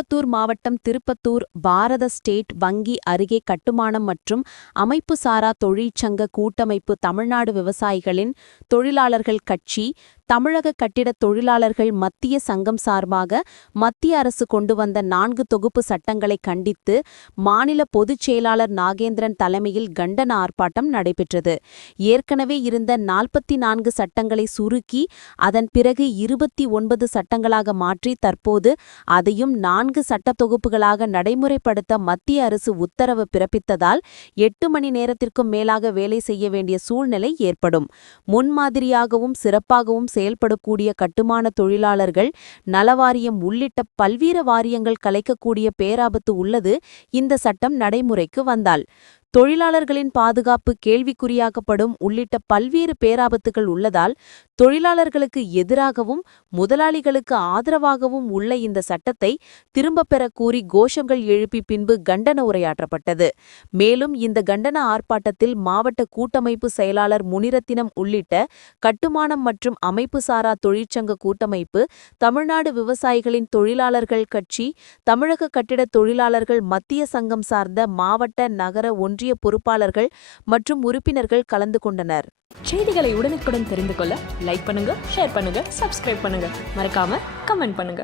திருப்பத்தூர் மாவட்டம் திருப்பத்தூர் பாரத ஸ்டேட் வங்கி அருகே கட்டுமானம் மற்றும் அமைப்பு சாரா தொழிற்சங்க கூட்டமைப்பு தமிழ்நாடு விவசாயிகளின் தொழிலாளர்கள் கட்சி தமிழக கட்டிடத் தொழிலாளர்கள் மத்திய சங்கம் சார்பாக மத்திய அரசு கொண்டு வந்த 4 தொகுப்பு சட்டங்களை கண்டித்து மாநில பொதுச் செயலாளர் நாகேந்திரன் தலைமையில் கண்டன ஆர்ப்பாட்டம் நடைபெற்றது. ஏற்கனவே இருந்த 44 சட்டங்களை சுருக்கி அதன் பிறகு 29 சட்டங்களாக மாற்றி தற்போது அதையும் 4 சட்ட தொகுப்புகளாக நடைமுறைப்படுத்த மத்திய அரசு உத்தரவு பிறப்பித்ததால் 8 மணி நேரத்திற்கும் மேலாக வேலை செய்ய வேண்டிய சூழ்நிலை ஏற்படும். முன்மாதிரியாகவும் சிறப்பாகவும் செயல்படக்கூடிய கட்டுமான தொழிலாளர்கள் நலவாரியம் உள்ளிட்ட பல்வேறு வாரியங்கள் கலைக்கக்கூடிய பேராபத்து உள்ளது இந்த சட்டம் நடைமுறைக்கு வந்தால். தொழிலாளர்களின் பாதுகாப்பு கேள்விக்குறியாக்கப்படும் உள்ளிட்ட பல்வேறு பேராபத்துகள் உள்ளதால் தொழிலாளர்களுக்கு எதிராகவும் முதலாளிகளுக்கு ஆதரவாகவும் உள்ள இந்த சட்டத்தை திரும்பப் பெற கூறி கோஷங்கள் எழுப்பி பின்பு கண்டன உரையாற்றப்பட்டது. மேலும் இந்த கண்டன ஆர்ப்பாட்டத்தில் மாவட்ட கூட்டமைப்பு செயலாளர் முனிரத்தினம் உள்ளிட்ட கட்டுமானம் மற்றும் அமைப்பு சாரா தொழிற்சங்க கூட்டமைப்பு, தமிழ்நாடு விவசாயிகளின் தொழிலாளர்கள் கட்சி, தமிழக கட்டிடத் தொழிலாளர்கள் மத்திய சங்கம் சார்ந்த மாவட்ட நகர ஒன்றிய பொறுப்பாளர்கள் மற்றும் உறுப்பினர்கள் கலந்து கொண்டனர். செய்திகளை உடனுக்குடன் தெரிந்து கொள்ள லைக் பண்ணுங்க, ஷேர் பண்ணுங்க, சப்ஸ்கிரைப் பண்ணுங்க, மறக்காம கமெண்ட் பண்ணுங்க.